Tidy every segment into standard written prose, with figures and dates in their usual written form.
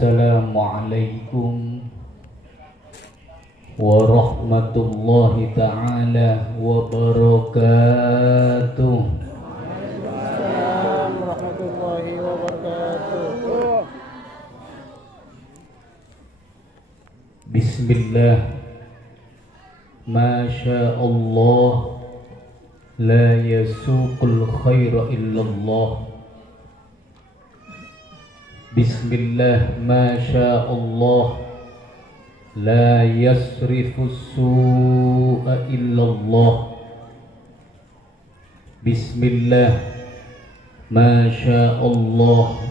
Assalamualaikum warahmatullahi ta'ala wabarakatuh. Waalaikumsalam warahmatullahi wabarakatuh. Bismillah, Masya Allah, la yasuqul khaira illallah. Bismillah, Masya Allah, la yasrifus su'a illallah. Bismillah, Masya Allah,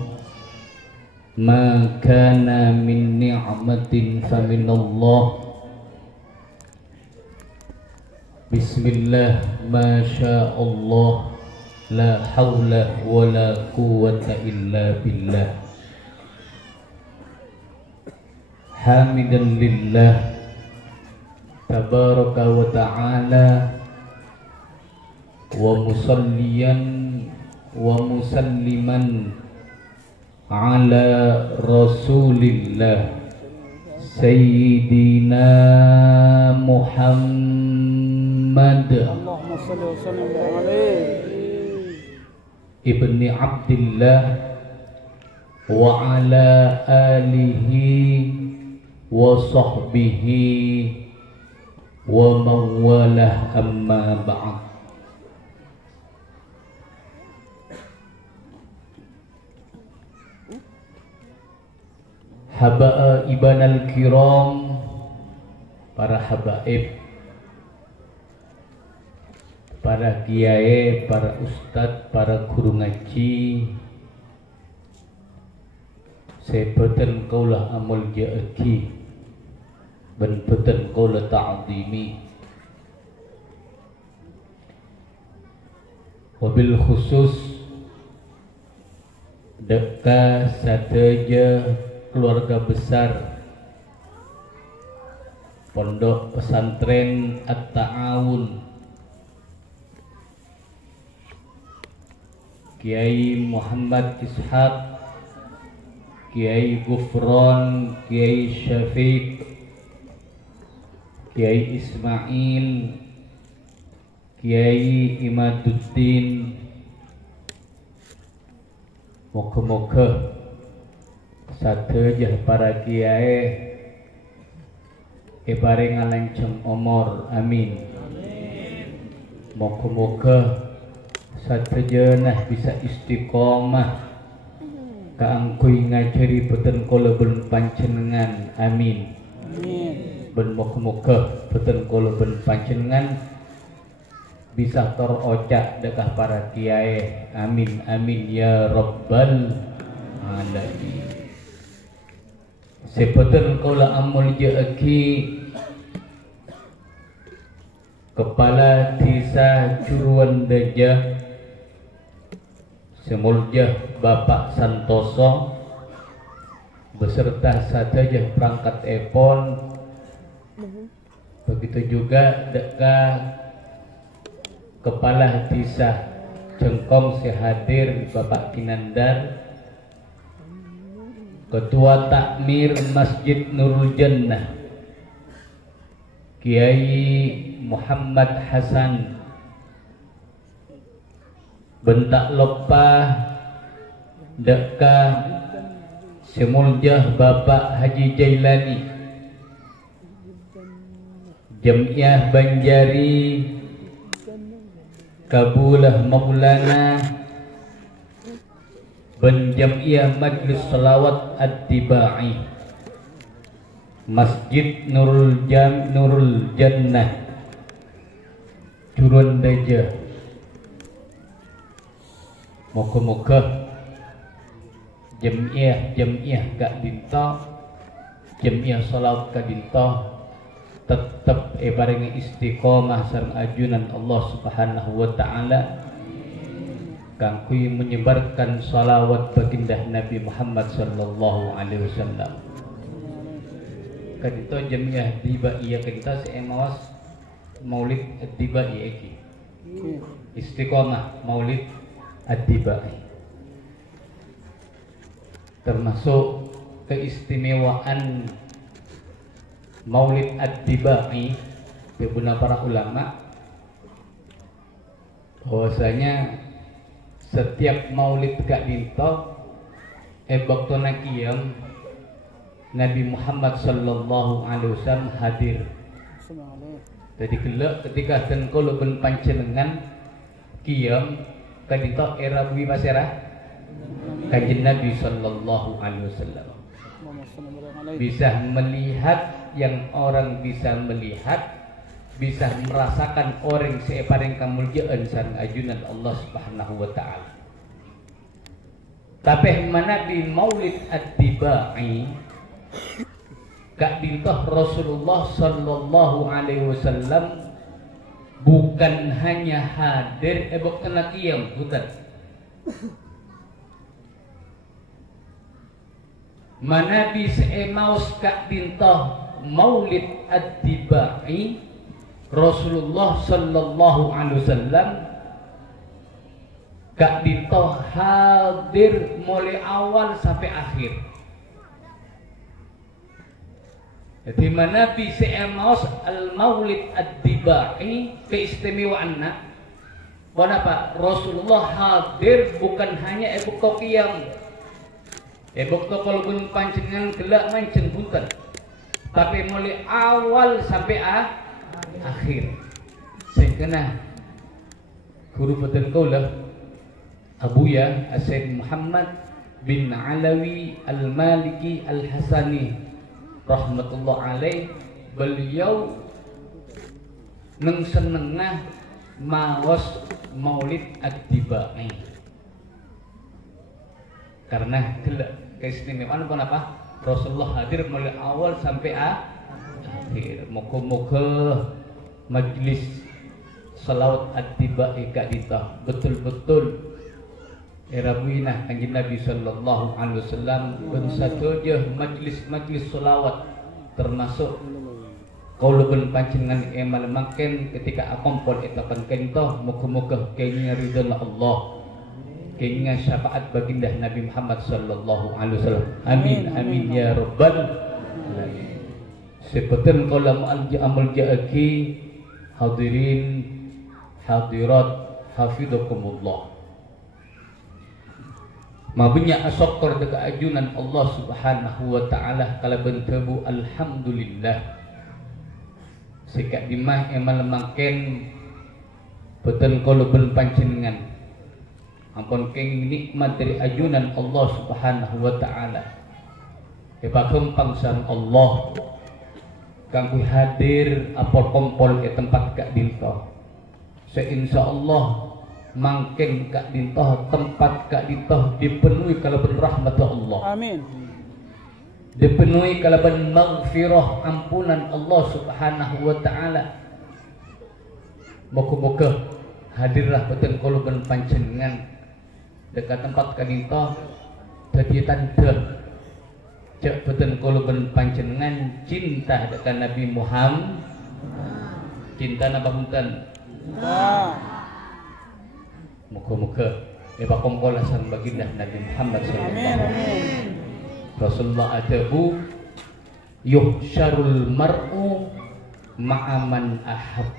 ma kana min ni'matin faminallah. Bismillah, Masya Allah, la hawla wa la quwwata illa billah. Hamidan lillah tabaraka wa ta'ala wa musalliyan wa musalliman ala rasulillah Sayyidina Muhammad Allahumma shalli wa sallim alaihi ibni Abdillah wa ala alihi wa sahbihi wa mawalah, amma ba'd. Habaibana al-kiram, para habaib, para kiai, para ustadz, para guru ngaji, sebeten kaulah amul ja'aki ben beten kaulah ta'zimi. Wabil khusus deka sateja keluarga besar Pondok Pesantren At-Ta'awun, Kiai Muhammad Ishaq, Kiai Gufron, Kiai Syafiq, Kiai Ismail, Kiai Imaduddin. Moga-moga sateja para kiai bareng ngalanceng umur, amin. Moga-moga satejeunah bisa istiqomah kaangkuy ngajari beten kula ben panjenengan, amin. Ben moga-moga beten kula ben panjenengan bisa terocak dekah para kiai, amin amin ya rabbal alamin. Sebeten kula amul jaaki Kepala Desa Juruan Dajah Semuljah Bapak Santoso beserta sateja perangkat epon, begitu juga dekat Kepala Desa Cengkong sehadir Bapak Kinandar, Ketua Takmir Masjid Nurul Jannah Kiai Muhammad Hasan, bentak lupa deka semuljah Bapak Haji Jailani, Jamiah Banjari Kabulah Maulana, ben Jamiah Majlis Salawat At-Tibai, Masjid Nurul Jannah Juruan Dajah. Moga-moga jamiah gak dinto, jamiah salawat gak dinto, tetap bareng istiqomah sareng ajunan Allah Subhanahu wa taala kangkuy menyebarkan salawat baginda Nabi Muhammad sallallahu alaihi wasallam. Kadito jamiah dibaiyah kita seemawas maulid dibaiyah iki. Istiqomah maulid ad-dibai. Termasuk keistimewaan Maulid Ad-Dibai beberapa para ulama bahwasanya setiap Maulid Kak Dinto baktona qiyam Nabi Muhammad sallallahu alaihi wasallam hadir. Jadi ketika tengkol ben panjenengan qiyam Kak Dinto era bumi masyarakat Kanjeng Nabi sallallahu alaihi wasallam bisa melihat yang orang bisa melihat, bisa merasakan orang separing kemuliaan sareng ajunan Allah Subhanahu wa taala. Tapi mana di Maulid Ad-Dibai Kak Dintoh Rasulullah sallallahu alaihi wasallam bukan hanya hadir bukan qiyam bukan. Mana bisa emaus Kak Dintoh Maulid Ad-Dibai Rasulullah sallallahu alaihi wasallam Kak Dintoh hadir mulai awal sampai akhir. Jadi mana bisa emaus al-Maulid Ad-Dibai keistimewaannya. Kenapa? Rasulullah hadir bukan hanya ebuk qiyam. Ebuk kalau pun panjenengan gelak mancen bukan. Tapi mulai awal sampai akhir. Sehingga guru betul kaulah Abuya Sayyid Muhammad bin Alawi Al-Maliki Al-Hasani rahmatullah alaih, beliau neng senengah maos Maulid Ad-Dibai karena keistimewaan apa? Rasulullah hadir mulai awal sampai akhir. Moga-moga majlis salawat Ad-Dibai Kak Dintoh betul-betul Erabuinah Kanjeng Nabi sallallahu alaihi wasallam ben sadoja majlis-majlis selawat termasuk kaula ben panjenengan emal makin ketika akompol etapan kento muga-muga kenging ridho Allah kenging syafaat baginda Nabi Muhammad sallallahu alaihi wasallam. Amin amin ya rabbal alamin. Seperti kaula amal jaaki hadirin hadirat hafizakumullah. Mabunya asokor dekat ajunan Allah Subhanahu wa taala kala bentebu alhamdulillah. Sikap dimah emal makin betul kalau ben panjenengan. Ampun keng nikmat dari ajunan Allah Subhanahu wa taala. Kepakem pangsan Allah kang hadir apol kompol ke tempat Kak Dintoh. Insyaallah mangken Kak Dintoh tempat Kak Dintoh dipenuhi kalaban rahmat Allah. Amin. Dipenuhi kalaban maghfirah ampunan Allah Subhanahu wa taala. Moga-moga hadirlah betul kalaban panjenengan dekat tempat Kak Dintoh dadi tanda cek betul kalaban panjenengan cinta dekat Nabi Muhammad. Cinta napa punten? Muka-muka ebakompola sang baginda Nabi Muhammad sallallahu alaihi wasallam. Rasulullah adabu yuhsyarul mar'u ma'aman ahab.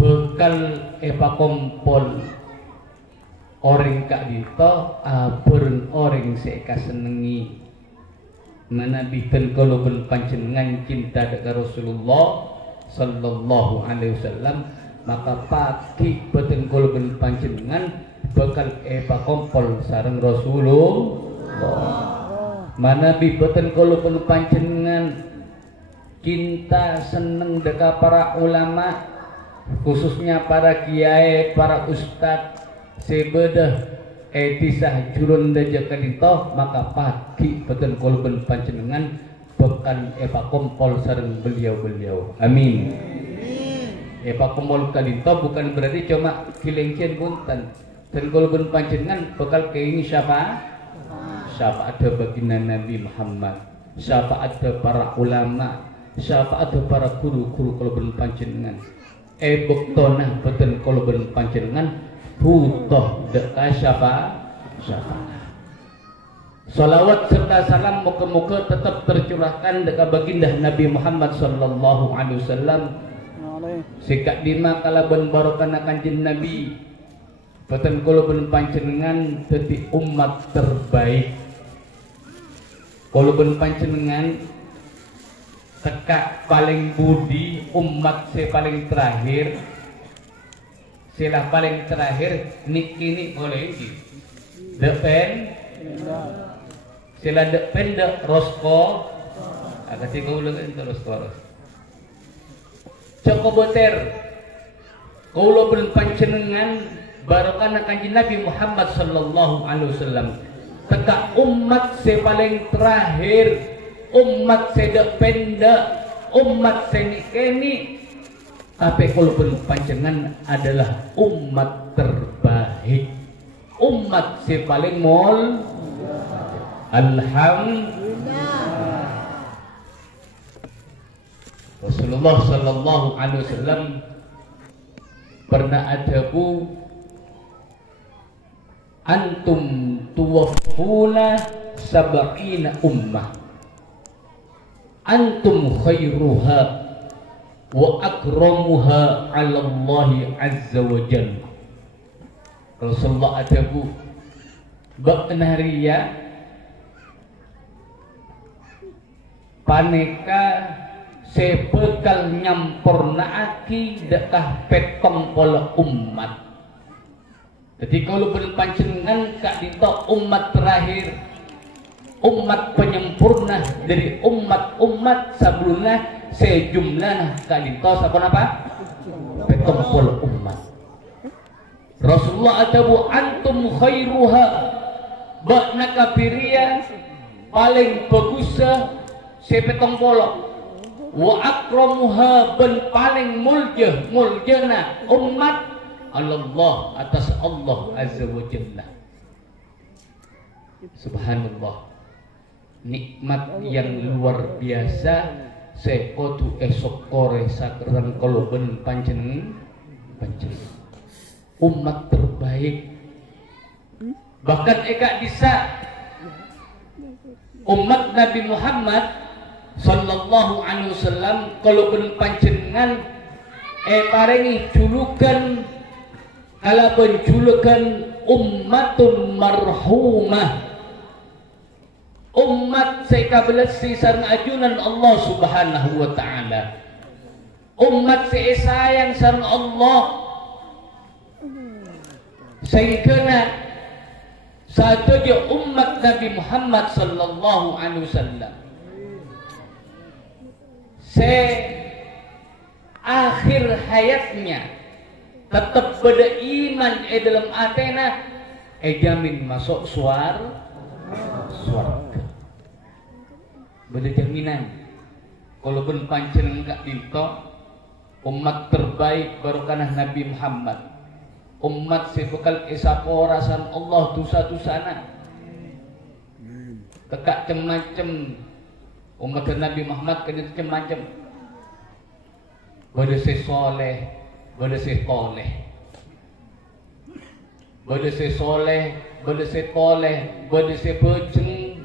Bekal ebakompol orang Kak Dintoh aburn orang seka senengi menabihkan kalau panjenengan cinta dekat Rasulullah sallallahu alaihi wasallam. Maka pagi beten kula ben panjenengan bakal kompol sareng Rasulullah. Mana bi beten kula ben panjenengan cinta seneng dekat para ulama khususnya para kiai, para ustad sebedah etisah jurun deja Kak Dintoh maka pagi beten kula ben panjenengan bakal kompol sareng beliau-beliau. Amin. Pak Pemol Kak Dintoh bukan berarti cuma kilengkian punten. Dan kalau ben panjenengan bakal keingi syafaat ada baginda Nabi Muhammad, syafaat ada para ulama, syafaat ada para guru-guru kalau ben panjenengan. Buktonah beten kalau ben panjenengan butuh deka syafaat. Salawat serta salam muka-muka tetap tercurahkan dekat baginda Nabi Muhammad sallallahu alaihi wasallam. Sikak dima kalaban barokana kanjeng Nabi. Peten kula ben panjenengan dadi umat terbaik. Kula ben panjenengan tekak paling budi umat se paling terakhir. Sila paling terakhir niki boleh iki. Depen sila pendek rosko kasih kau ulang terus Joko Boter kau ben panjenengan barokah kanjeng Nabi Muhammad sallallahu alaihi wasallam teka umat se paling terakhir, umat se pendek, umat se nikeni, tapi kau ben panjenengan adalah umat terbaik, umat se paling mol. Alhamdulillah. Rasulullah sallallahu alaihi wasallam pernah adabu antum tuwaffuna sab'ina ummah antum khairuha wa akramuha 'ala Allah azza wa jalla. Rasulullah adabu baknaria paneka sebekal nyampurnaaki dekah petong pola umat. Jadi kalau berpanjenengan kak dito umat terakhir, umat penyempurna dari umat-umat sebelumnya sejumlah kak dito sabun apa? Petong pola umat. Rasulullah adabu antum khairuha bakna kapiria paling bagusnya sepetong polo wa akramuha ben paling muljana umat Allah atas Allah azza wa jalla. Subhanallah, nikmat yang luar biasa sekotu esok kore sakeran kalau ben panjenengan umat terbaik. Bahkan eka bisa umat Nabi Muhammad sallallahu alaihi wasallam kalau ben panjenengan paringi julukan kala penjulukan ummatun marhumah, umat sekabelesi sareng ajunan Allah subhanahu wa ta'ala, umat sayang sareng Allah sehingga satu je umat Nabi Muhammad sallallahu alaihi wasallam akhir hayatnya tetap beriman dalam atena jamin masuk surga. Beda jaminan kalau pun panjenengan kak dito umat terbaik barokah Nabi Muhammad, umat sebekal esaporasan Allah dosa-dosana tekak cem-macem umat Nabi Muhammad kena cem-macem bada se soleh bada se toleh bada se soleh bada se toleh bada se bejeng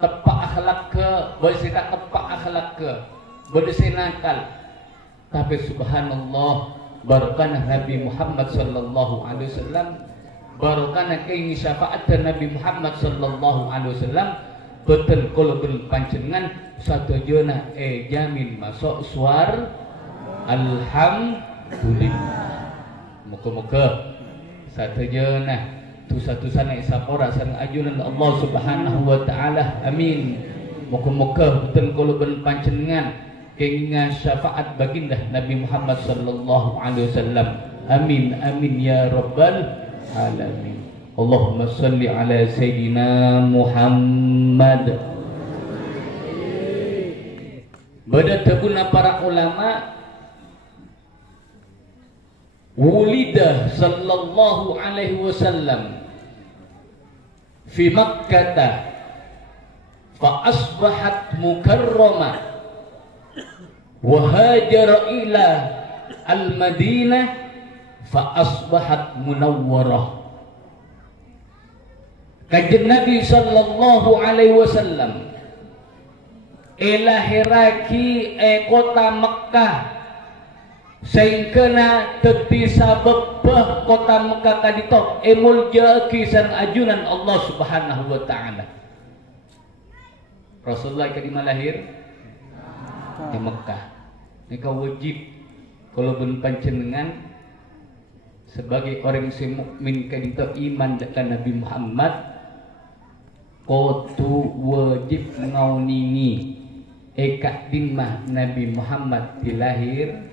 tepak akhlak ke bada se tak tepak akhlak ke bada se nakal. Tapi subhanallah barokah Nabi Muhammad sallallahu alaihi wasallam barokah kini syafaat Nabi Muhammad sallallahu alaihi wasallam betul kalau panjenengan satu jona jamin masuk surga. Alhamdulillah. Muka-muka satu jona tu satu sana isapora sang ajunan Allah subhanahu wa ta'ala. Amin. Muka-muka betul kalau panjenengan keinginan syafaat baginda Nabi Muhammad sallallahu alaihi wasallam. Amin amin ya rabbal alamin. Allahumma salli ala sayyidina Muhammad. Bada teguna para ulama wulida sallallahu alaihi wasallam fi Makkah fa asbahat mukarramah wa hajara ila al-Madinah fa asbahat munawwarah. Kanjeng Nabi sallallahu alaihi wasallam lahiraki kota Mekkah sehingga teti sababah kota Mekkah kadito muljaaki sareng ajunan Allah Subhanahu wa taala. Rasulullah kadima lahir di Mekkah. Nika wajib kalau ben panjenengan sebagai orang yang mukmin kadito iman dekat Nabi Muhammad kudu wajib ngauningi eka dimah Nabi Muhammad dilahir,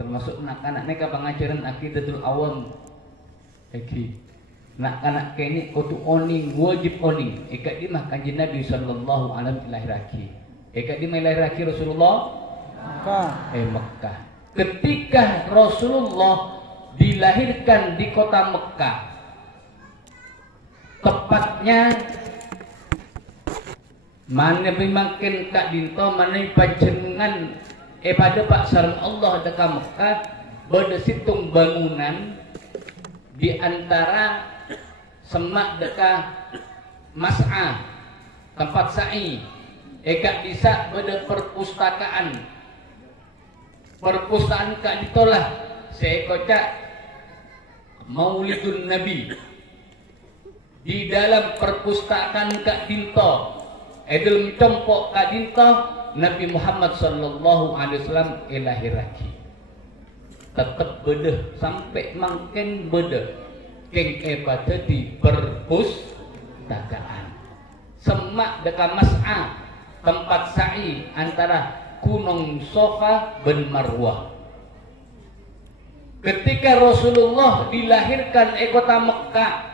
termasuk anak-anak neka pengajaran akidatul awam lagi anak-anak kini kudu oning wajib oning eka dimah kanjeng Nabi sallallahu alaihi wasallam dilahiraki eka dimah lahiraki Rasulullah Mekkah. Ketika Rasulullah dilahirkan di kota Mekkah, tepatnya mana memakin kak dinto mana panjenengan pada Pak sareng Allah deka Mekkah bade situng bangunan di antara semak deka mas'a tempat sa'i kak bisa bade perpustakaan kak ditolah saya kocak Maulidun Nabi di dalam perpustakaan kak dinto edel mencempok kak dinto Nabi Muhammad sallallahu alaihi wasallam lahiraki tetap bede sampai makin bede keng pada di perpustakaan semak deka mas'a tempat sa'i antara Gunung Safa dan Marwah. Ketika Rasulullah dilahirkan di kota Mekkah,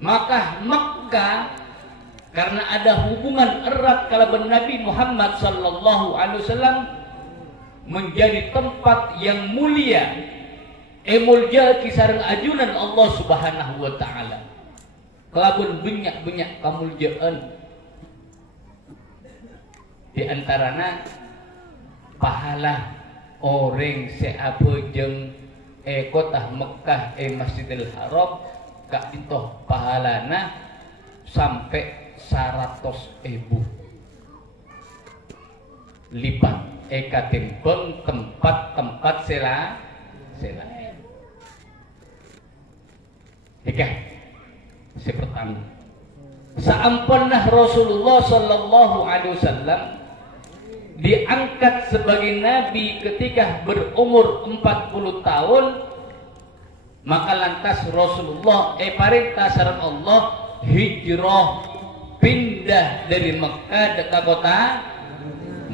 maka Mekkah karena ada hubungan erat kalaban Nabi Muhammad sallallahu alaihi wasallam menjadi tempat yang mulia mulja kisareng ajunan Allah Subhanahu wa taala. Kalaban banyak kamuljaan di antarana pahala orang seabejeng kota Mekkah Masjidil Haram kak itu pahalana sampai 100.000 lipat katimbang tempat-tempat selain. Si pertama saampunna Rasulullah sallallahu alaihi wasallam diangkat sebagai nabi ketika berumur 40 tahun, maka lantas Rasulullah perintah sareng Allah hijrah pindah dari Mekkah ke kota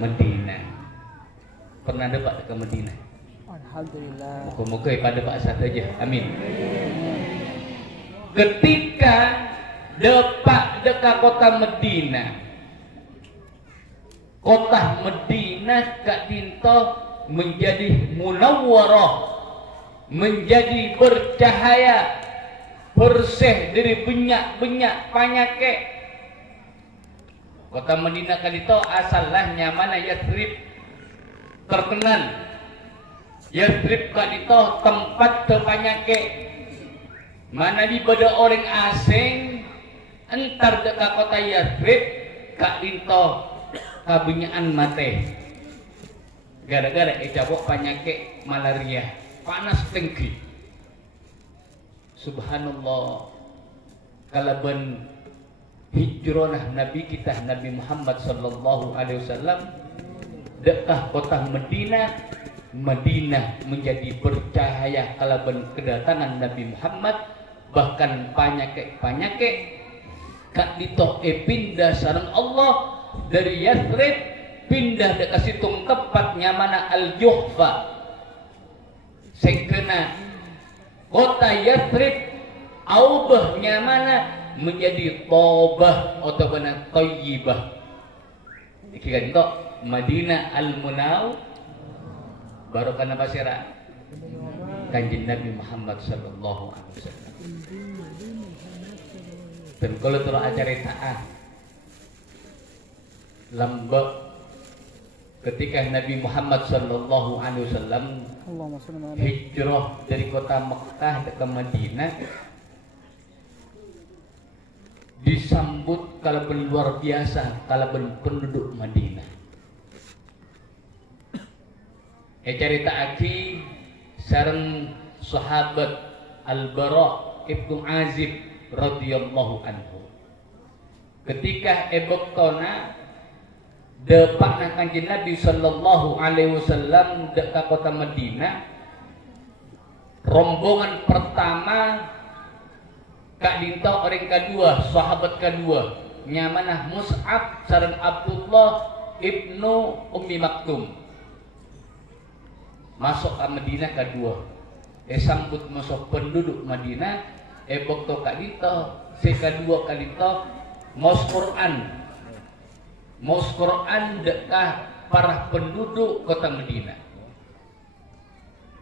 Madinah. Pernah ada Pak ke Madinah? Alhamdulillah. Moga-moga pada Pak saat aja. Amin. Ketika depak dekat kota Madinah, kota Madinah kak dinto menjadi munawwarah, menjadi bercahaya, bersih dari banyak penyakit. Kota Madinah kak dinto asalnya nyaman Yathrib terkenal. Yathrib kak dinto tempat penyakit. Mana di pada orang asing entar dekat kota Yathrib kak dinto kabunyaan mate gara-gara cabok penyakit malaria panas tinggi. Subhanallah kalaban hijrah Nabi kita Nabi Muhammad sallallahu alaihi wasallam dekat kota Madinah menjadi bercahaya kalaban kedatangan Nabi Muhammad, bahkan penyakit kak dito pindah sareng Allah dari Yathrib pindah ke situng tempatnya mana Al-Juhfa sehingga kota Yathrib aubahnya mana menjadi Tobah atau benar Thayyibah. Ikan itu Madinah Al-Munaw baru karena pasira kanjeng Nabi Muhammad sallallahu alaihi wasallam. Dan kalau terus acara taat lambak ketika Nabi Muhammad sallallahu alaihi wasallam hijrah dari kota Mekkah ke Madinah, disambut kalaban luar biasa kalaban penduduk Madinah. Cerita aki sareng sahabat Al-Bara ibnu Azib radhiyallahu anhu. Ketika ebektona depak kanjeng Nabi sallallahu alaihi wasallam dekat kota Madinah, rombongan pertama Kak Dinto orang kedua, sahabat kedua, nyamanah Mus'ab sareng Abdullah ibnu Ummi Maktum. Masuk ke Madinah kedua. Sambut masuk penduduk Madinah, bokto Kak Dinto, kedua Kak Dinto, mos Quran dekat para penduduk kota Madinah.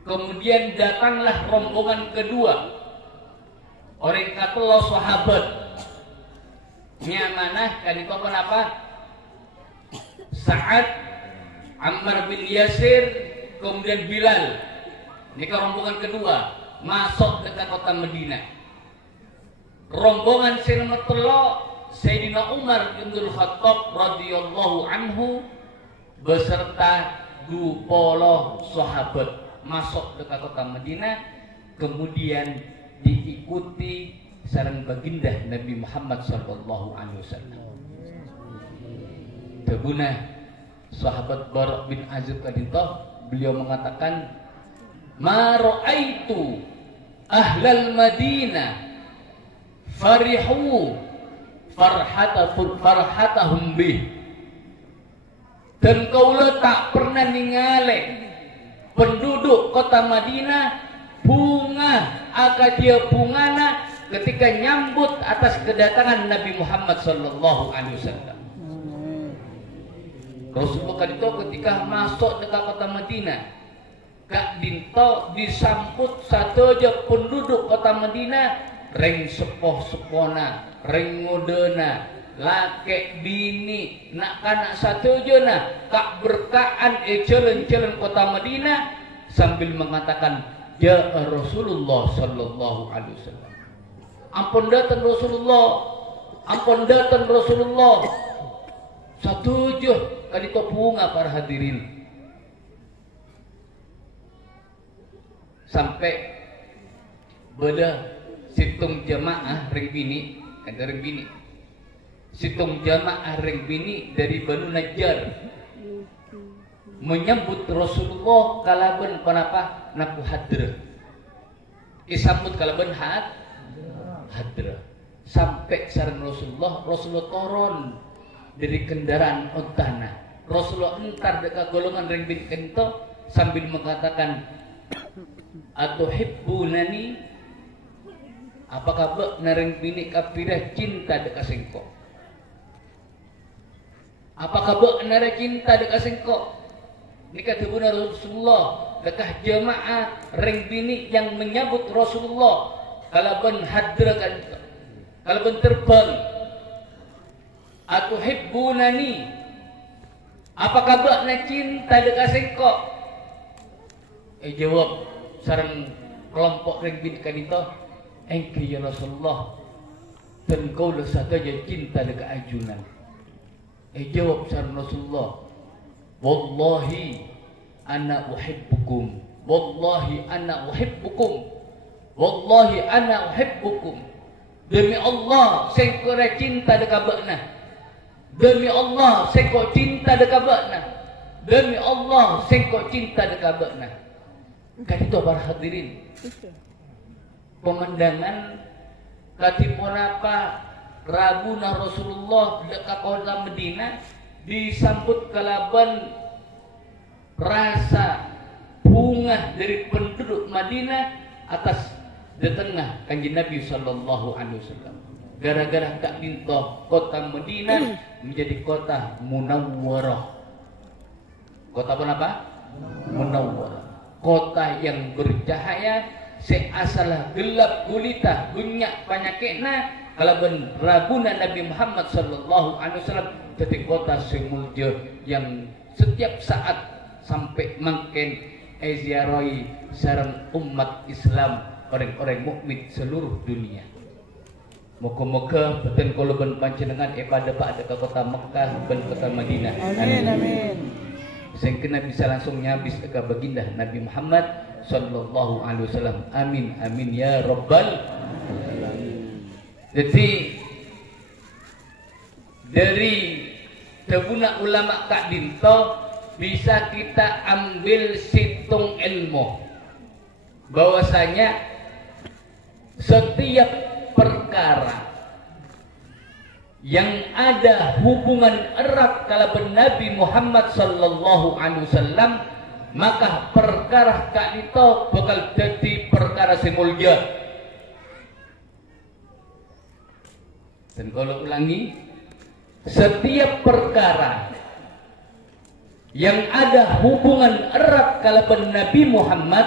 Kemudian datanglah rombongan kedua. Orang katelah sahabat nyamanah kanito kenapa? Sa'ad, Ammar bin Yasir, kemudian Bilal. Ini rombongan kedua masuk ke kota Madinah. Rombongan nomor 3 Sayyidina Umar bin Khattab radhiyallahu anhu beserta 20 sahabat masuk ke kota Madinah, kemudian diikuti sareng baginda Nabi Muhammad sallallahu alaihi wasallam. Tabuna sahabat Bara bin Azib kadinto, beliau mengatakan, "Ma ra'aitu ahlal Madinah farihu farhatahum bih." Dan kaula tak pernah ningali penduduk kota Madinah bunga akadia bungana ketika nyambut atas kedatangan Nabi Muhammad sallallahu alaihi wasallam. Rasulullah kadito ketika masuk ke kota Madinah, Kak Dinto disambut sateja penduduk kota Madinah reng sepoh-sepona, reng ngodena, laki bini nak kanak sateja na kak berkaan jalan-jalan kota Madinah sambil mengatakan, "Ya Rasulullah sallallahu alaihi wasallam." Ampun datang Rasulullah, ampun datang Rasulullah. Satujuh kali to bunga para hadirin. Sampai beda situng jamaah ring bini, ada ring bini. Situng jamaah ring bini dari Banu Najjar menyambut Rasulullah kalaban kenapa naku hadra. Disambut kalaban hadra. Sampai sareng Rasulullah turun dari kendaraan ontana. Rasulullah entar dekat golongan ring bin kento sambil mengatakan, "Atuhibbunani?" Apakah bek nareng bini kafirah cinta dekat sengko? Apakah bek nareng cinta dekat sengko? Ini kata benar Rasulullah dekah jamaah ring bini yang menyambut Rasulullah kalaban hadra kan, kalaban terbang. Atuhibbunani? Apakah bakna cinta dekat sengko? Jawab sareng kelompok ring bini kanito, "Engki ya Rasulullah, dan kau saja cinta dekat ajunan." Jawab sareng Rasulullah, "Wallahi ana uhibbukum, wallahi ana uhibbukum, wallahi ana uhibbukum." Demi Allah saya kau cinta dekat bakna. Demi Allah saya kau cinta dekat bakna. Demi Allah saya kau cinta dekat bakna. Kan itu para hadirin. Pemandangan katipun apa Rabuna Rasulullah dekat kota Madinah disambut kalaban rasa bunga dari penduduk Madinah atas di tengah kanjeng Nabi sallallahu alaihi wasallam. Gara-gara Kak Dinto kota Madinah menjadi kota munawwarah. Kota apa? Munawwarah. Kota yang bercahaya, seasalah gelap gulita banyak penyakitna kalaban rabuna Nabi Muhammad sallallahu alaihi wasallam jadi kota semulja yang setiap saat sampai makin ziarahi sareng umat Islam orang-orang mukmin seluruh dunia. Moga-moga beten kula ben panjenengan pada pada ke kota Mekah ben kota Madinah. Amin amin. Sing kena bisa langsung nyabis ke baginda Nabi Muhammad sallallahu alaihi wasallam. Amin amin ya rabbal alamin. Jadi dari tebuna ulama Kak Dinto bisa kita ambil situng ilmu bahwasanya setiap perkara yang ada hubungan erat kalaban Nabi Muhammad sallallahu alaihi wasallam, maka perkara Kak Dinto bakal jadi perkara simulja. Dan kalau ulangi, setiap perkara yang ada hubungan erat kalaban Nabi Muhammad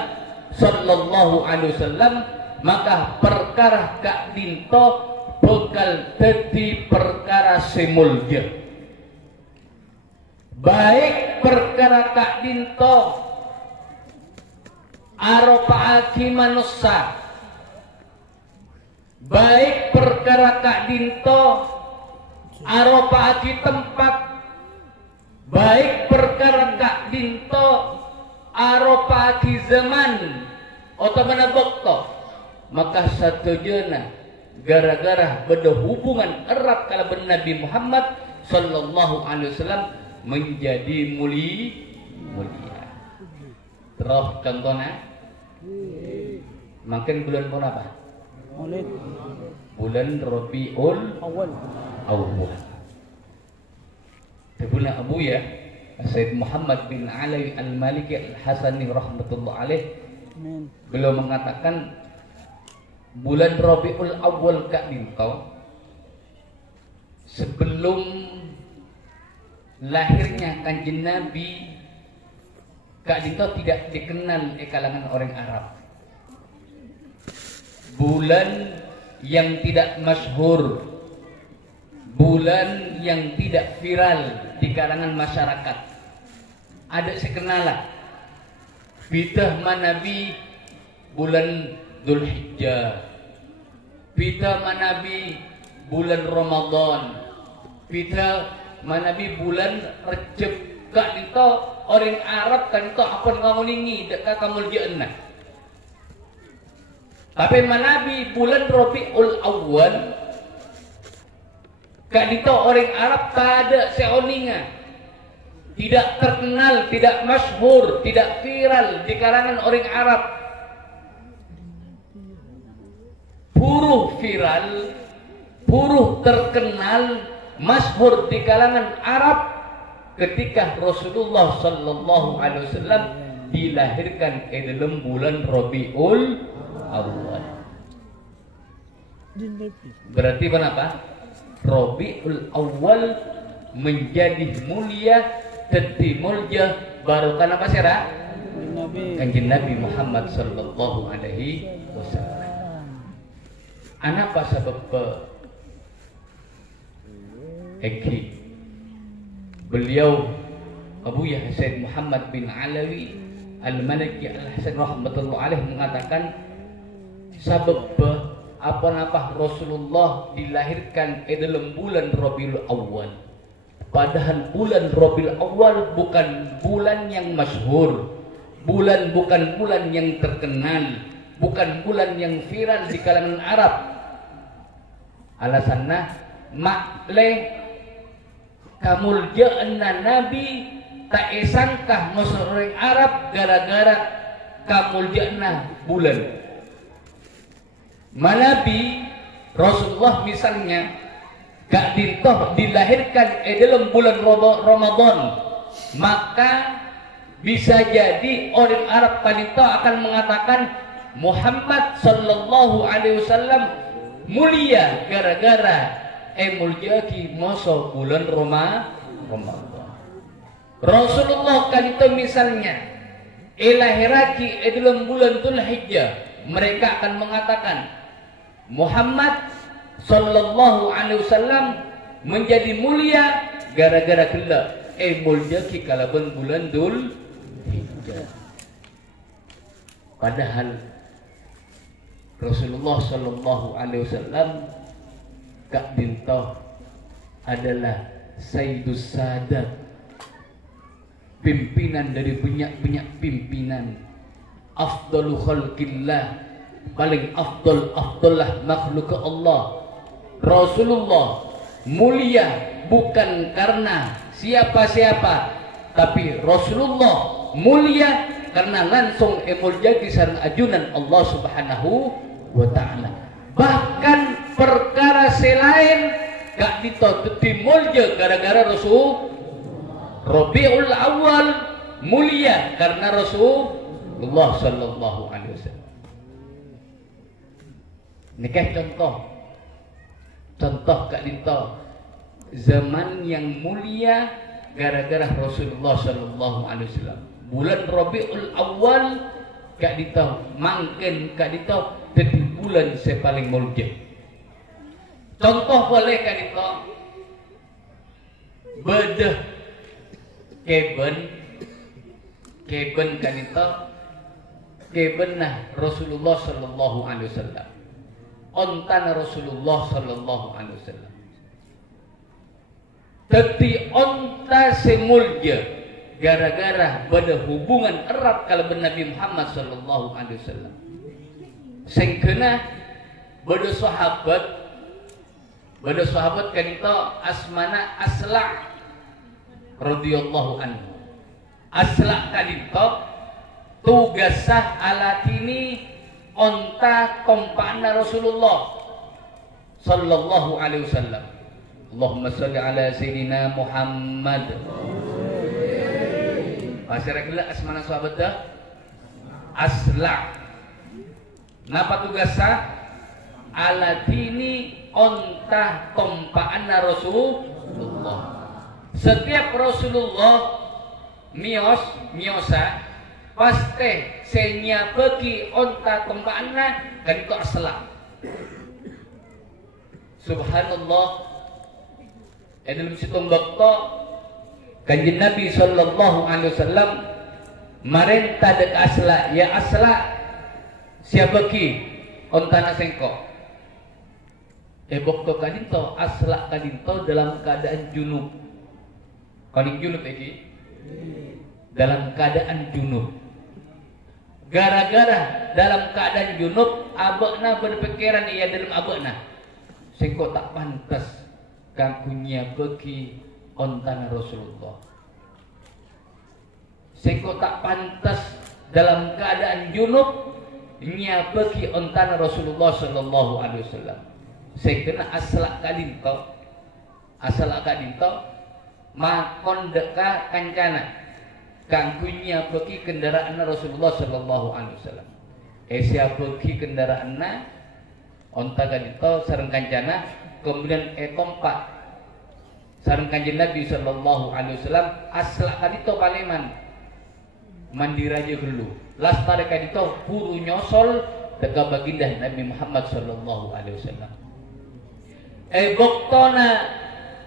sallallahu alaihi wasallam, maka perkara Kak Dinto bakal jadi perkara simulja. Baik perkara Kak Dinto aropaaki manusia, baik perkara Kak Dinto aropaaki tempat, baik perkara Kak Dinto aropaaki zaman atau mana waktu, maka satu jena gara-gara berhubungan erat kalaban Nabi Muhammad sallallahu alaihi wasallam menjadi mulia. Terus contohnya makin bulan apa? Maulid. Bulan Rabiul Awal. Bulan Abu ya Sayyid Muhammad bin Ali Al-Maliki Al-Hasani rahmatullah alaih, beliau mengatakan bulan Rabiul Awal Kak Dinto sebelum lahirnya Kanjeng Nabi, Kak Dinto tidak dikenal di kalangan orang Arab. Bulan yang tidak masyhur, bulan yang tidak viral di kalangan masyarakat. Ada sekenalah bidah manabi bulan Dzulhijjah, bidah manabi bulan Ramadan, bidah manabi bulan Rejab. Kak Dinto orang Arab kan itu apa kamu lingi dekat kamu jeunah. Tapi manabi bulan Rabiul Awal, Kak Dinto orang Arab tak ada seoninga, tidak terkenal, tidak masyhur, tidak viral di kalangan orang Arab. Buruh viral, buruh terkenal, masyhur di kalangan Arab ketika Rasulullah sallallahu alaihi wasallam dilahirkan di dalam bulan Rabiul Awal. Berarti kenapa? Rabiul Awal menjadi mulia, jadi mulia baru karena apa sih? Kanjeng Nabi Muhammad sallallahu alaihi wasallam. Apa sebab Eki beliau Abu Yahya Sayyid Muhammad bin Alawi Al-Maliki Al-Hasan rahmatullah alaih mengatakan sebab apa-apa Rasulullah dilahirkan di dalam bulan Rabiul Awal. Padahal bulan Rabiul Awal bukan bulan yang masyhur, bukan bulan yang terkenal, bukan bulan yang viral di kalangan Arab. Alasannya makle kamuljaan Nabi tak esangkah orang Arab gara-gara kamuljaan bulan. Manabi Rasulullah misalnya Kak Dinto dilahirkan dalam bulan Ramadan, maka bisa jadi orang Arab Kak Dinto akan mengatakan Muhammad sallallahu alaihi wasallam mulia gara-gara muljaki masa bulan Ramadan. Rasulullah Kak Dinto misalnya lahiraki dalam bulan Dzulhijjah, mereka akan mengatakan Muhammad sallallahu alaihi wasallam menjadi mulia gara-gara kelak muljaki kalaban bulan Dzulhijjah. Padahal Rasulullah sallallahu alaihi wasallam Kak Dinto adalah Sayyidus Sadat, pimpinan dari banyak pimpinan, afdalu khalqillah, paling afdallah makhluk Allah. Rasulullah mulia bukan karena siapa-siapa, tapi Rasulullah mulia karena langsung jadi sareng ajunan Allah Subhanahu wa ta'ala. Bahkan perkara selain gak ditutupi mulja gara-gara Rasul. Rabiul Awal mulia karena Rasulullah sallallahu alaihi wasallam. Nikah contoh Kak Dito, zaman yang mulia gara-gara Rasulullah sallallahu alaihi wasallam. Bulan Rabiul Awal Kak Dito mangken Kak Dito jadi bulan saya paling mulia. Contoh boleh Kak Dito, bedah keben Kak Dito, keben nah Rasulullah sallallahu alaihi wasallam, ontan Rasulullah sallallahu alaihi wasallam. Tapi onta semulja gara-gara pada hubungan erat kalau Nabi Muhammad sallallahu alaihi wasallam. Sengkena pada sahabat kan itu asmana Asla' radhiyallahu anhu. Asla' kan itu tugasah alatini onta kompana Rasulullah sallallahu alaihi wasallam. Allahumma shalli ala sayyidina Muhammad. Pasir gila asmana sahabat dah Asla'. Napa tugasah? Alatini onta tompaan Rasulullah. Setiap Rasulullah miosa pasti senya bagi onta tompaan kan itu Asla'. Subhanallah. Dalam situng bakto Kanjeng Nabi sallallahu alaihi wasallam marenta dek Asla', ya Asla' siapa ki ontana sengko. Bokto kadinto Asla' kadinto dalam keadaan junub. Kaning junub iki dalam keadaan junub. Gara-gara dalam keadaan junub abekna berpikiran ia dalam abekna sengko tak pantas kangkunya bagi ontana Rasulullah. Seko tak pantas dalam keadaan junub nya bagi ontana Rasulullah sallallahu alaihi wasallam. Sekena Asla' kadinto makon deka kancana kangkunya bagi kendaraan Rasulullah sallallahu alaihi wasallam. Siapa bagi kendaraan onta kadinto sareng kancana kemudian kompak sareng Kanjeng Nabi sallallahu alaihi wasallam. Asla' kadito paleman mandi raja dulu lastare kadito puru nyosol tega baginda Nabi Muhammad sallallahu alaihi wasallam. Boktona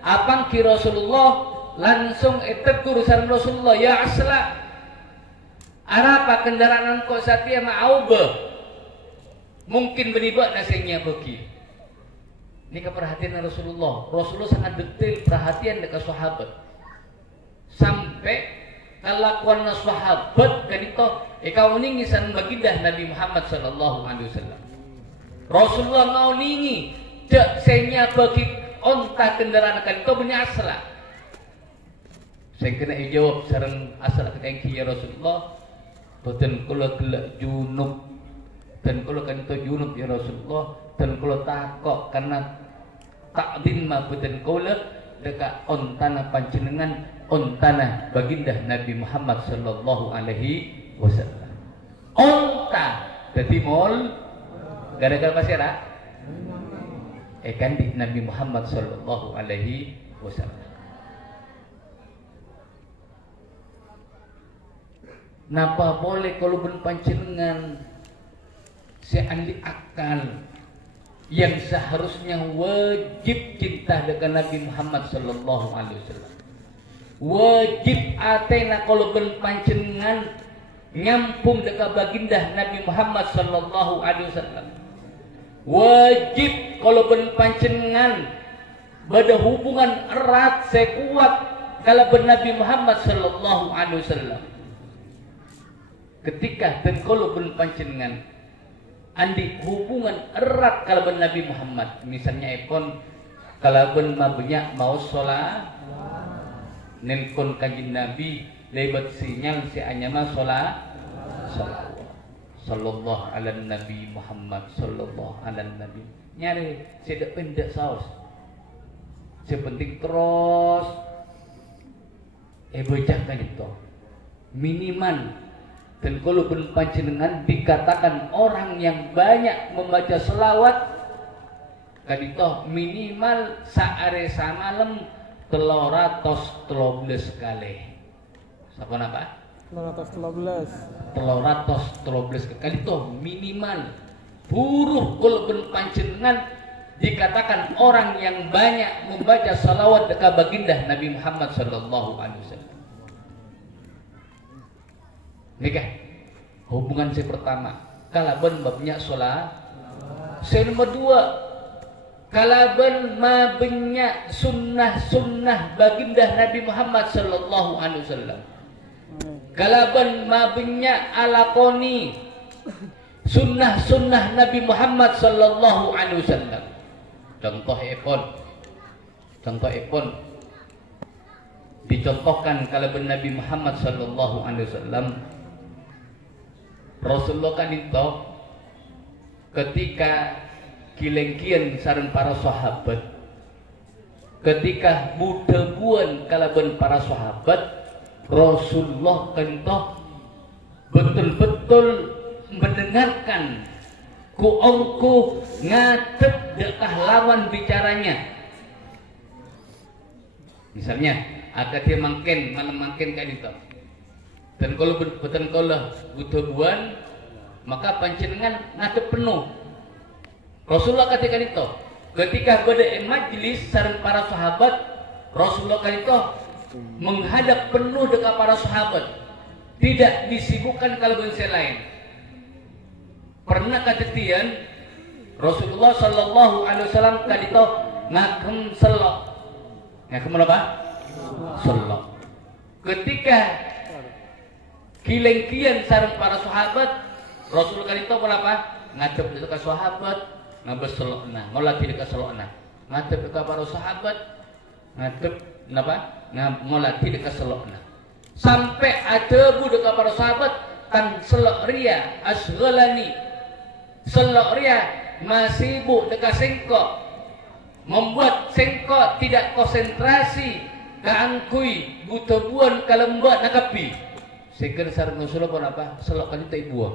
apang ki Rasulullah langsung tegur sareng Rasulullah, ya Asla' arapa kendaraan kok satia ma'aube mungkin beniba nasenya bagi. Ini keperhatian Rasulullah. Rasulullah sangat detail perhatian dekat sahabat. Sampai kelakuan sahabat kan itu kau ningi san baginda Nabi Muhammad sallallahu alaihi wasallam. Rasulullah mau ningi cek senya bagi onta kendaraan kan itu punya Asla'. Saya kena jawab sareng Asla' kengki ya Rasulullah. Boten kula gelak junub. Dan kula kan itu junub ya Rasulullah. Dan kula takok karena takdim ma boten kula dekat ontana panjenengan ontana baginda Nabi Muhammad sallallahu alaihi wasallam. Onta dadi mol gara-gara pasira kan di Nabi Muhammad sallallahu alaihi wasallam. Napa boleh kalau ben panjenengan seandi akal yang seharusnya wajib cinta dengan Nabi Muhammad sallallahu alaihi wasallam. Wajib atena kalau ben panjenengan nyampung dekat baginda Nabi Muhammad sallallahu alaihi wasallam. wajib kalau panjenengan pada hubungan erat sekuat kalau Nabi Muhammad sallallahu alaihi wasallam. Ketika dan kalau panjenengan andi hubungan erat kalau Nabi Muhammad, misalnya epon kalau banyak mau sholat nelpon kanjeng Nabi lewat sinyal si anyama sholat sallallahu ala Nabi Muhammad sallallahu ala Nabi nyari sedak pendek saus sepenting terus bacakan itu minimal. Dan kalau panjenengan dikatakan orang yang banyak membaca selawat kan itu minimal saare samalam 313 kali. Sapa napa? 313 kali itu minimal. Buruh kalau panjenengan dikatakan orang yang banyak membaca salawat dekat baginda Nabi Muhammad sallallahu alaihi wasallam. Nikah hubungan saya pertama kalaban babnya sholat. Saya nomor dua kalaban mabnya sunnah baginda Nabi Muhammad sallallahu alaihi wasallam. Kalaban mabnya alakoni sunnah Nabi Muhammad sallallahu alaihi wasallam. Contoh epon dicontohkan kalaban Nabi Muhammad sallallahu alaihi wasallam. Rasulullah kan itu ketika kilengkian sareng para sahabat, ketika budebuan kalaban para sahabat, Rasulullah kan itu betul-betul mendengarkan ku ngadep dekah lawan bicaranya. Misalnya agak dia malam mangken kan itu. Dan kalau betul butuh maka panjenengan ngadep penuh. Rasulullah ketika itu ketika pada majlis sareng para sahabat, Rasulullah kan itu menghadap penuh dekat para sahabat, tidak disibukkan kalau bangsa lain. Pernah kejadian Rasulullah sallallahu alaihi wasallam kan itu ngagem selok. Ngagem apa? Selok. Ketika kilengkian sareng para sahabat, Rasul kan itu apa? Ngadep dekat sahabat, ngabes selokna, ngolati dekat selokna. Ngadep dekat para sahabat, ngadep napa? Ngolati dekat selokna. Sampai ada bu dekat para sahabat kan selok ria asghalani. Selok ria masih bu dekat sengkok. Membuat sengkok tidak konsentrasi, kaangkui butubuan kalembak nakapi. Sekir sareng Rasulullah pun apa? Selok kali tak buah.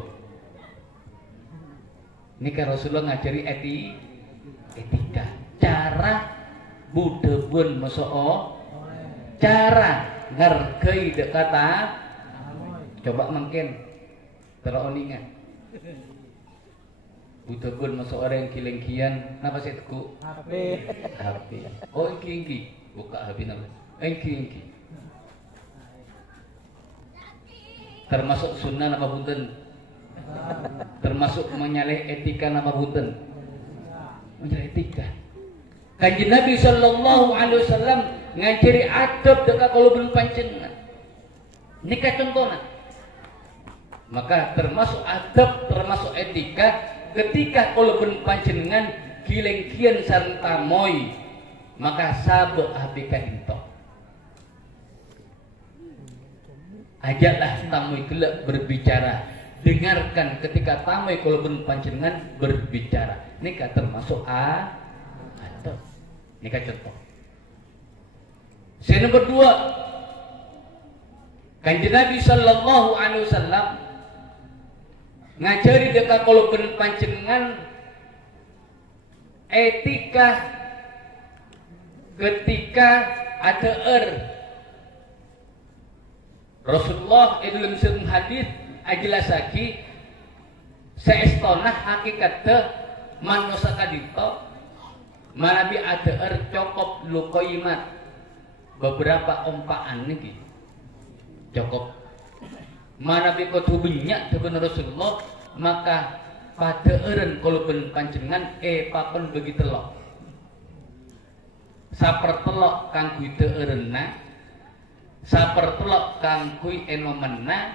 Ini kan Rasulullah ngajari etika, cara budebun masuk cara ngargai dekata. Coba mungkin teroningan. Budebun masuk orang yang kilengkian, napa sih teku? HP. Oh engki, buka HP nama. Engki. Termasuk sunnah nama punten, termasuk menyaleh etika nama punten, menyaleh etika. Kanjeng Nabi sallallahu alaihi wasallam ngajari adab dekat kalau belum panjenengan. Nikah contohnya. Maka termasuk adab, termasuk etika ketika kalau belum panjenengan kilengkian sareng tamoy, maka sabe abika itu. Ajaklah tamu gelap berbicara, dengarkan ketika tamu kalau panjenengan berbicara. Nikah termasuk adab. Nikah contoh. Yang nomor dua, Kanjeng Nabi sallallahu alaihi wasallam ngajari dekat kalau panjenengan etika ketika ada Rasulullah dalam sebuah hadis ajelasaki seestonah hakikatnya manusia kadito manabi ada cokop lukoimat beberapa ompaan nih cokop manabi kotu banyak dengan Rasulullah maka pada eren kolupun panjenengan pakon bagi telok sapertelok kang kui teerenna sapertelok kang kui enomena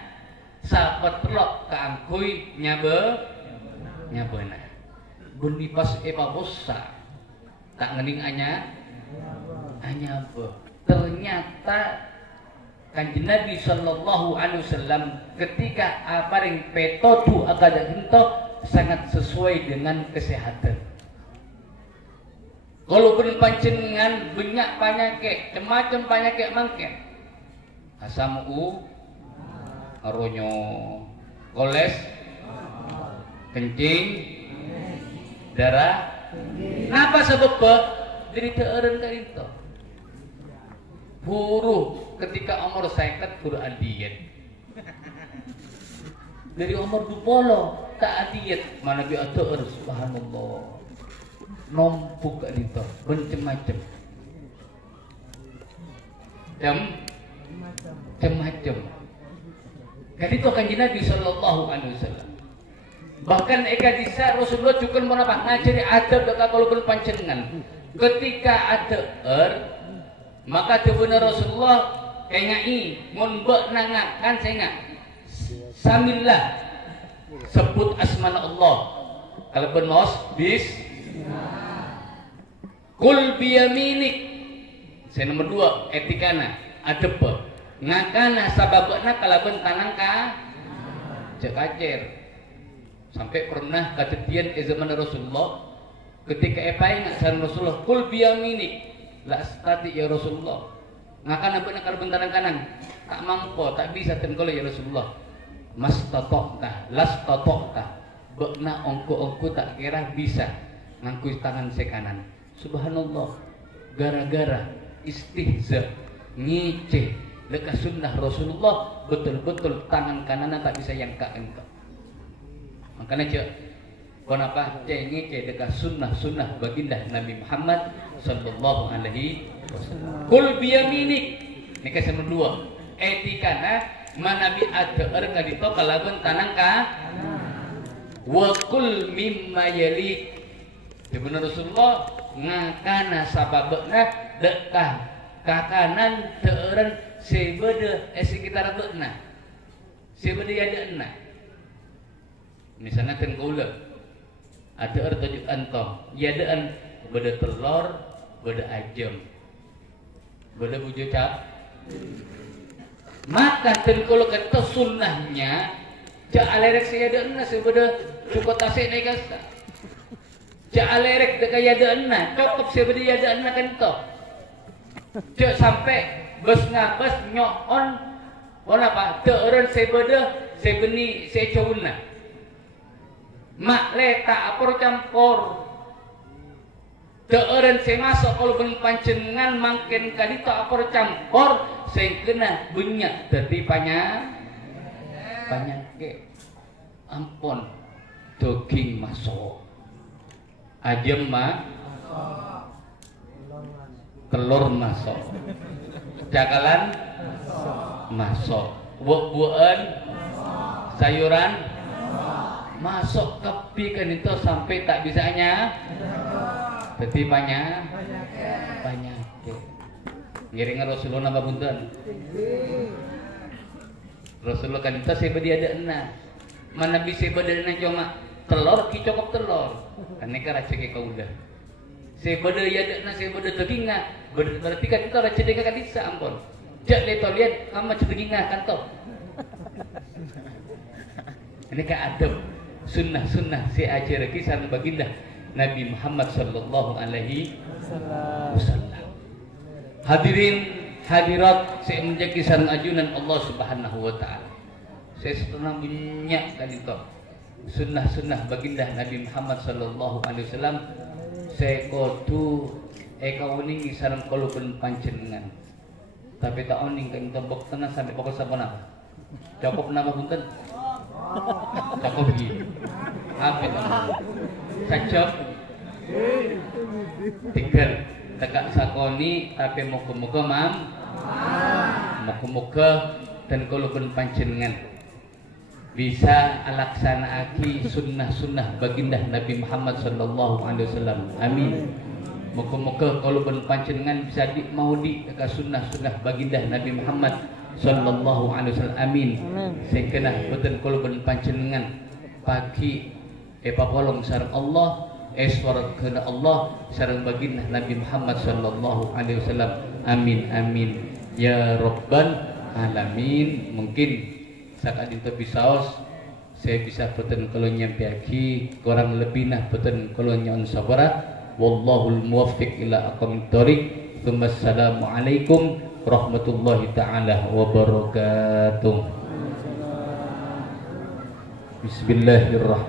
sapertelok kang kui nyabena bundi pas bosa tak ngening anya be ternyata Kanjeng Nabi sallallahu alaihi wasallam ketika aparing petodu agada hento sangat sesuai dengan kesehatan. Kalau pun panjenengan banyak penyakit, macam penyakit mangke. Asam ronyo, koles, kencing, darah. Napa sebabnya? Dari teeren ka itu. Buruh ketika umur 50 guru adiet. Dari umur 20 tak adiet mana bi ateur subhanallah. Nompuk ka dito macam-macam. Macam-macam. Kadito Kanjeng Nabi sallallahu alaihi wasallam. Bahkan eka disa Rasulullah juga menapa ngajari adab dekat kalau panjenengan. Ketika ada maka benar Rasulullah kengai mun mbok nangakan senga samillah sebut asma Allah kalau benos bis kul biyaminik saya nomor 2 etikana adep ngakana sababna kalaban tanang ka cekacer sampai pernah kejadian zaman Rasulullah ketika epai ngasan Rasulullah kul biyaminik la astati ya Rasulullah ngakana beuna kalaban tanang kanan tak mampu tak bisa tengkol ya Rasulullah mas tatokta las tatokta bekna ongko tak kira bisa ngangku tangan sekanan subhanallah gara-gara istihza ngece dekat sunnah Rasulullah betul-betul tangan kanan tak bisa yang engkau makanya cek kenapa ngece dekat sunnah baginda Nabi Muhammad sallallahu alaihi wasallam kul biyaminik ini kasih nomor 2 etikana manabi ada erga dito kalaban tanang ka wa kul mimma yalik benar Rasulullah ngakana sababna dekah kakanan teureun sebede sekitar beuna sebede yadeuna misalnya kan kaula ada ertujuk antoh yadaan beda telur beda ajam beda bujo cap maka tengkolo kata sunnahnya ja alerek saya deuna sebeda cukup tasik naik kasta ja alerek deka yadeuna cukup sebeda yadeuna kan to ja sampai bes ngabas nyoon apa teureun sebeda sebeni secowna mak leta apor campur teureun saya masuk kalau ben panjenengan mangken kadita apor campur saya kena bunyak dadi panyake ampun daging masuk ajam telur masuk cakalan masuk buah-buahan sayuran masuk kepi kan itu sampai tak bisanya jadi banyak ngiringan Rasulullah nambah punten Rasulullah kan itu sebab dia ada enak mana bisa berada cuma telur cukup telur karena kan raja ke kaudah sebab dia ada enak sebab dia teginga berarti kan itu raja dia kan bisa ampun jak leto lihat kamu teginga kan toh ini kan adab sunnah si ajar kisah baginda Nabi Muhammad sallallahu alaihi wasallam. Hadirin hadirat saya menjadi sareng ajunan Allah Subhanahu wa taala. Saya setengah banyak kali itu sunnah baginda Nabi Muhammad sallallahu alaihi wasallam saya kudu kauning sareng kalupun panjenengan. Tapi tak oning kan tembok tengah sampai pokok sampun apa? Cukup nama punten. Cukup begini. Apa itu? Sajak tiga tegak sakoni tapi muka-muka muka-muka dan kalau pun panjenengan bisa alaksanaaki sunnah-sunnah baginda Nabi Muhammad sallallahu alaihi wasallam. Amin. Muka-muka kalau pun panjenengan bisa maudi ka sunnah-sunnah baginda Nabi Muhammad sallallahu alaihi wasallam. Amin. Saya kena betul kalau pun panjenengan pagi papolong sareng Allah eswar kepada Allah sareng baginda Nabi Muhammad sallallahu alaihi wasallam. Amin amin ya rabbal alamin. Mungkin saat itu bisaos saya bisa beten kalau nyampe aki kurang lebih nah beten kalau nyon sabara. Wallahul muwaffiq ila aqwamit thoriq. Wassalamualaikum warahmatullahi taala wabarakatuh. Bismillahirrahmanirrahim.